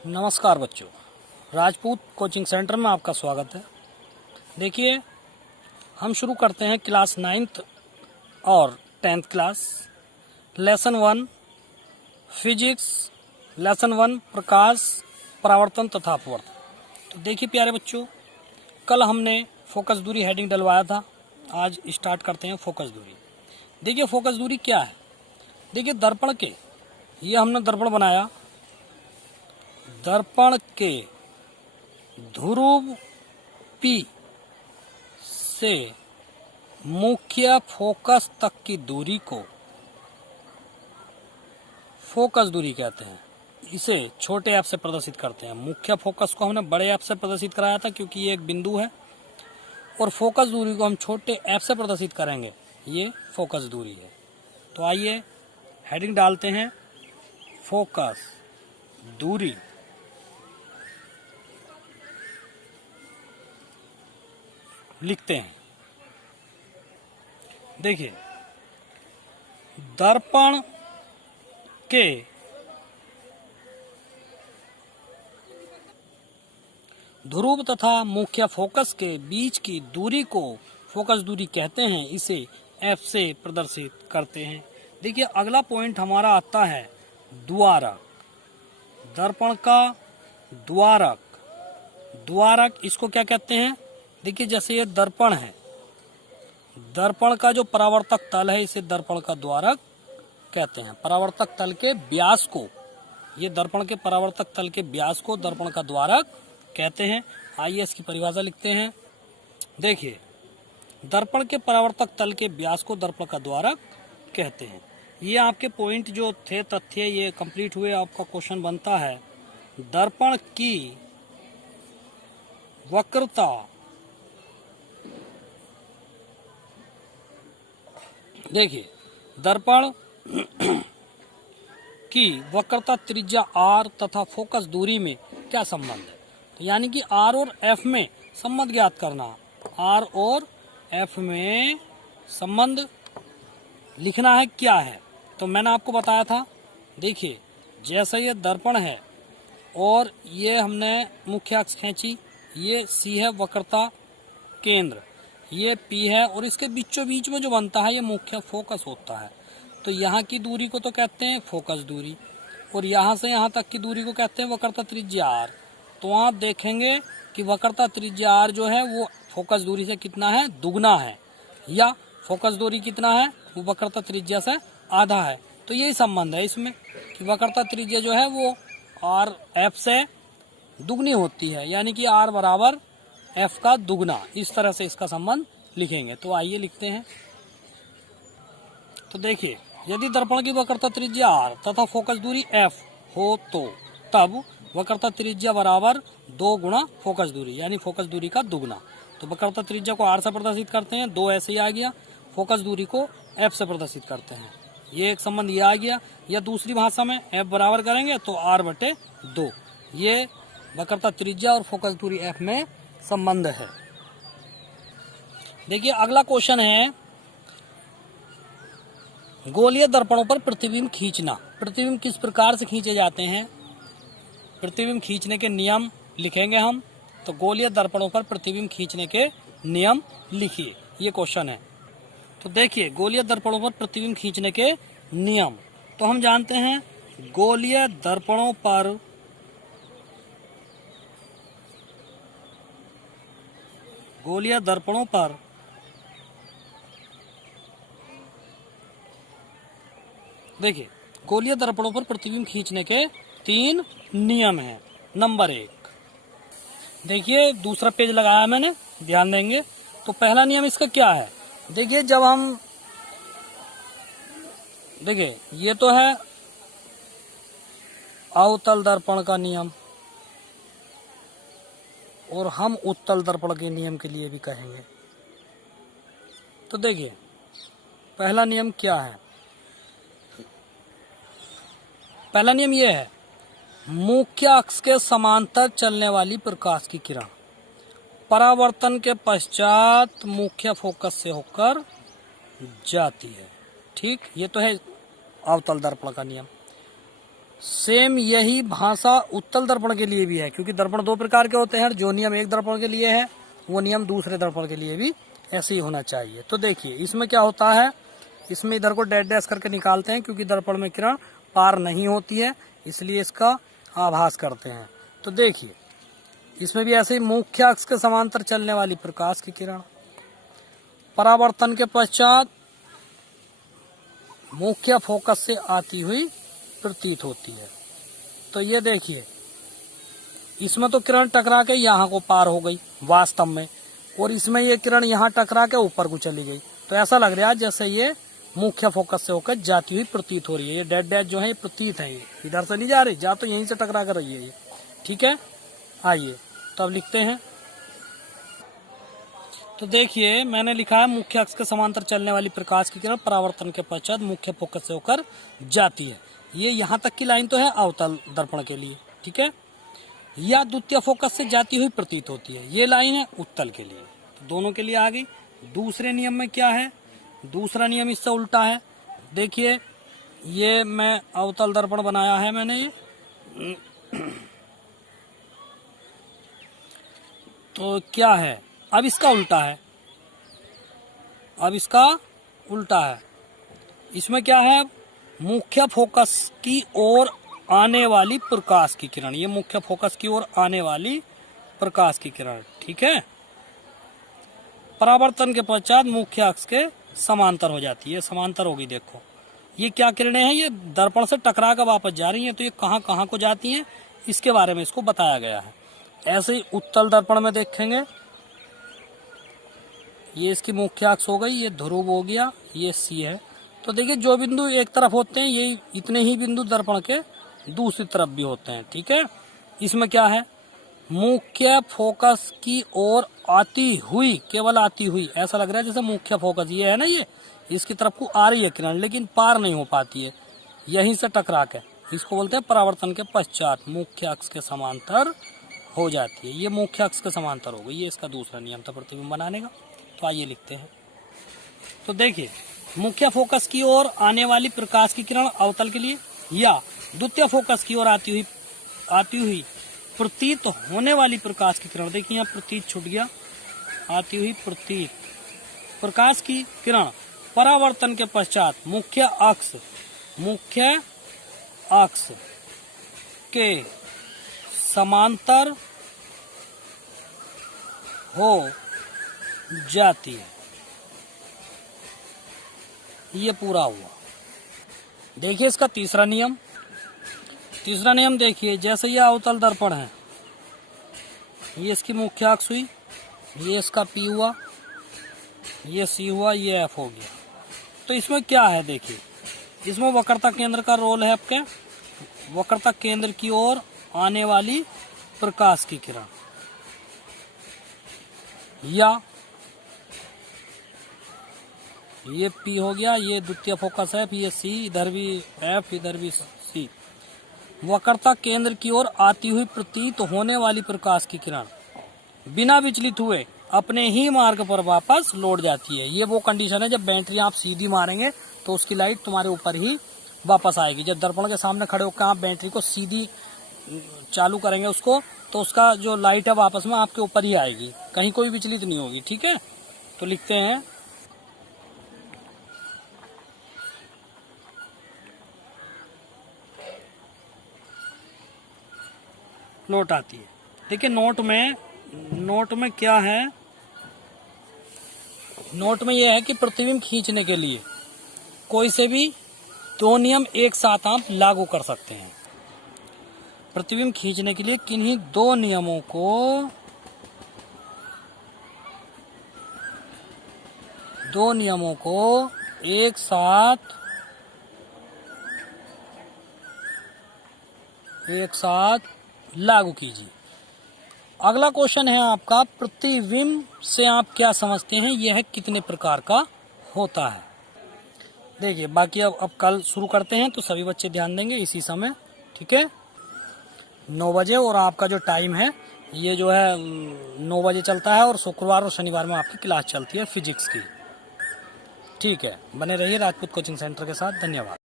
नमस्कार बच्चों, Rajput coaching centre में आपका स्वागत है। देखिए, हम शुरू करते हैं क्लास 9th और 10th class, lesson 1 physics, lesson 1 प्रकाश, परावर्तन तथा अपवर्तन। तो देखिए प्यारे बच्चों, कल हमने फोकस दूरी हेडिंग डलवाया था। आज स्टार्ट करते हैं फोकस दूरी। देखिए फोकस दूरी क्या है। देखिए दर्पण के, ये हमने दर्पण बनाया, दर्पण के ध्रुव P से मुख्य फोकस तक की दूरी को फोकस दूरी कहते हैं। इसे छोटे एफ से प्रदर्शित करते हैं। मुख्य फोकस को हमने बड़े एफ से प्रदर्शित कराया था क्योंकि ये एक बिंदु है, और फोकस दूरी को हम छोटे एफ से प्रदर्शित करेंगे, ये फोकस दूरी है। तो आइए हेडिंग डालते हैं, फोकस दूरी लिखते हैं। देखिए, दर्पण के ध्रुव तथा मुख्य फोकस के बीच की दूरी को फोकस दूरी कहते हैं। इसे F से प्रदर्शित करते हैं। देखिए अगला पॉइंट हमारा आता है द्वारक। दर्पण का द्वारक, द्वारक इसको क्या कहते हैं। देखिए जैसे ये दर्पण है, दर्पण का जो परावर्तक तल है इसे दर्पण का द्वारक कहते हैं। परावर्तक तल के व्यास को, ये दर्पण के परावर्तक तल के व्यास को दर्पण का द्वारक कहते हैं। आइए इसकी परिभाषा लिखते हैं। देखिए, दर्पण के परावर्तक तल के व्यास को दर्पण का द्वारक कहते हैं। ये आपके पॉइंट जो थे, तथ्य ये कंप्लीट हुए। आपका क्वेश्चन बनता है, दर्पण की वक्रता देखिए, दर्पण की वक्रता त्रिज्या r तथा फोकस दूरी में क्या संबंध है। तो यानी कि r और f में संबंध ज्ञात करना। r और f में संबंध लिखना है, क्या है। तो मैंने आपको बताया था। देखिए जैसे ये दर्पण है और ये हमने मुख्य अक्ष खींची, ये C है वक्रता केंद्र, ये P है, और इसके बीचों बीच में जो बनता है ये मुख्य फोकस होता है। तो यहाँ की दूरी को तो कहते हैं फोकस दूरी, और यहाँ से यहाँ तक की दूरी को कहते हैं वक्रता त्रिज्या r। तो आप देखेंगे कि वक्रता त्रिज्या r जो है वो फोकस दूरी से कितना है, दुगना है, या फोकस दूरी कितना है, वो वक्रता त्रिज्या से आधा है। तो यही संबंध है इसमें कि वक्रता त्रिज्या जो है वो r f से दुगनी होती है, यानी कि r बराबर f का दुगना। इस तरह से इसका संबंध लिखेंगे। तो आइए लिखते हैं। तो देखिए, यदि दर्पण की वक्रता त्रिज्या r तथा फोकस दूरी f हो तो तब वक्रता त्रिज्या बराबर 2 गुणा फोकस दूरी, यानी फोकस दूरी का दुगना। तो वक्रता त्रिज्या को r से प्रदर्शित करते हैं, 2 ऐसे ही आ गया। फोकस दूरी को f से प्रदर्शित करते हैं, ये एक संबंध ये आ गया। या दूसरी भाषा में f बराबर करेंगे तो r/2। ये वक्रता त्रिज्या और फोकस दूरी f में संबंध है। देखिए अगला क्वेश्चन है, गोलीय दर्पणों पर प्रतिबिंब खींचना। प्रतिबिंब किस प्रकार से खींचे जाते हैं, प्रतिबिंब खींचने के नियम लिखेंगे हम। तो गोलीय दर्पणों पर प्रतिबिंब खींचने के नियम लिखिए, ये क्वेश्चन है। तो देखिए, गोलीय दर्पणों पर प्रतिबिंब खींचने के नियम तो हम जानते हैं, गोलीय दर्पणों पर देखिए, गोलीय दर्पणों पर प्रतिबिंब खींचने के 3 नियम हैं। नंबर 1, देखिए दूसरा पेज लगाया मैंने, ध्यान देंगे। तो पहला नियम इसका क्या है। देखिए जब हम, देखिए ये तो है अवतल दर्पण का नियम, और हम उत्तल दर्पण के नियम के लिए भी कहेंगे। तो देखिए पहला नियम क्या है। पहला नियम यह है, मुख्य अक्ष के समांतर चलने वाली प्रकाश की किरण परावर्तन के पश्चात मुख्य फोकस से होकर जाती है। ठीक, ये तो है अवतल दर्पण का नियम। सेम यही भाषा उत्तल दर्पण के लिए भी है, क्योंकि दर्पण दो प्रकार के होते हैं। जो नियम एक दर्पण के लिए है वो नियम दूसरे दर्पण के लिए भी ऐसे ही होना चाहिए। तो देखिए इसमें क्या होता है, इसमें इधर को डैश डैश करके निकालते हैं, क्योंकि दर्पण में किरण पार नहीं होती है, इसलिए इसका आभास करते हैं। तो देखिए इसमें भी ऐसे ही मुख्य अक्ष के समांतर चलने वाली प्रकाश की किरण परावर्तन के पश्चात मुख्य फोकस से आती हुई प्रतीत होती है। तो ये देखिए इसमें तो किरण टकरा के यहाँ को पार हो गई वास्तव में, और इसमें ये किरण यहाँ टकरा के ऊपर को चली गई। तो ऐसा लग रहा है जैसे ये मुख्य फोकस से होकर जाती हुई प्रतीत हो रही है। ये डैश डैश जो है ये प्रतीत है, ये इधर से नहीं जा रही, जा तो यहीं से टकरा कर रही है ये। ठीक है, आइए तो अब लिखते हैं। तो देखिए मैंने लिखा है मुख्य अक्ष के समांतर चलने वाली प्रकाश की किरण परावर्तन के पश्चात मुख्य फोकस से होकर जाती है। ये यहाँ तक की लाइन तो है अवतल दर्पण के लिए, ठीक है। या द्वितीय फोकस से जाती हुई प्रतीत होती है, ये लाइन है उत्तल के लिए। तो दोनों के लिए आ गई। दूसरे नियम में क्या है, दूसरा नियम इससे उल्टा है। देखिए ये मैं अवतल दर्पण बनाया है मैंने ये तो क्या है, अब इसका उल्टा है, अब इसका उल्टा है। इसमें क्या है, मुख्य फोकस की ओर आने वाली प्रकाश की किरण, ये मुख्य फोकस की ओर आने वाली प्रकाश की किरण, ठीक है, परावर्तन के पश्चात मुख्य अक्ष के समांतर हो जाती है। समांतर होगी, देखो ये क्या किरणें हैं, ये दर्पण से टकरा कर वापस जा रही हैं। तो ये कहाँ कहाँ को जाती हैं इसके बारे में इसको बताया गया है। ऐसे ही उत्तल दर्पण में देखेंगे, ये इसकी मुख्य अक्ष हो गई, ये ध्रुव हो गया, ये सी है। तो देखिए जो बिंदु एक तरफ होते हैं ये इतने ही बिंदु दर्पण के दूसरी तरफ भी होते हैं, ठीक है। इसमें क्या है, मुख्य फोकस की ओर आती हुई, केवल आती हुई, ऐसा लग रहा है जैसे मुख्य फोकस ये है ना, ये इसकी तरफ को आ रही है किरण, लेकिन पार नहीं हो पाती है, यहीं से टकरा के। इसको बोलते हैं परावर्तन के पश्चात मुख्य अक्ष के समांतर हो जाती है। ये मुख्य अक्ष के समांतर हो गई, ये इसका दूसरा नियम था प्रतिबिंब बनाने का। तो आइए लिखते हैं। तो देखिए मुख्य फोकस की ओर आने वाली प्रकाश की किरण अवतल के लिए, या द्वितीय फोकस की ओर आती हुई प्रतीत होने वाली प्रकाश की किरण, देखिए यहाँ प्रतीत छूट गया, आती हुई प्रतीत प्रकाश की किरण परावर्तन के पश्चात मुख्य अक्ष के समांतर हो जाती है। ये पूरा हुआ। देखिए इसका तीसरा नियम देखिए, जैसे ये अवतल दर्पण है, ये इसकी मुख्य अक्ष हुई, ये इसका पी हुआ, ये सी हुआ, ये एफ हो गया। तो इसमें क्या है, देखिए इसमें वक्रता केंद्र का रोल है आपके, वक्रता केंद्र की ओर आने वाली प्रकाश की किरण, या ये P हो गया, ये द्वितीय फोकस है, ये C, इधर भी F, इधर भी C। वक्रता केंद्र की ओर आती हुई प्रतीत होने वाली प्रकाश की किरण बिना विचलित हुए अपने ही मार्ग पर वापस लौट जाती है। ये वो कंडीशन है जब बैटरी आप सीधी मारेंगे तो उसकी लाइट तुम्हारे ऊपर ही वापस आएगी। जब दर्पण के सामने खड़े होकर आप बैटरी को सीधी चालू करेंगे उसको, तो उसका जो लाइट है वापस में आपके ऊपर ही आएगी, कहीं कोई विचलित नहीं होगी, ठीक है। तो लिखते हैं, लौट आती है। देखिए नोट में क्या है, नोट में यह है कि प्रतिबिंब खींचने के लिए कोई से भी दो नियम एक साथ आप लागू कर सकते हैं। प्रतिबिंब खींचने के लिए किन्हीं दो नियमों को एक साथ लागू कीजिए। अगला क्वेश्चन है आपका, प्रतिबिंब से आप क्या समझते हैं, यह कितने प्रकार का होता है। देखिए बाकी अब कल शुरू करते हैं, तो सभी बच्चे ध्यान देंगे इसी समय, ठीक है, 9 बजे। और आपका जो टाइम है ये जो है 9 बजे चलता है, और शुक्रवार और शनिवार में आपकी क्लास चलती है फिजिक्स की, ठीक है। बने रहिए राजपूत कोचिंग सेंटर के साथ। धन्यवाद।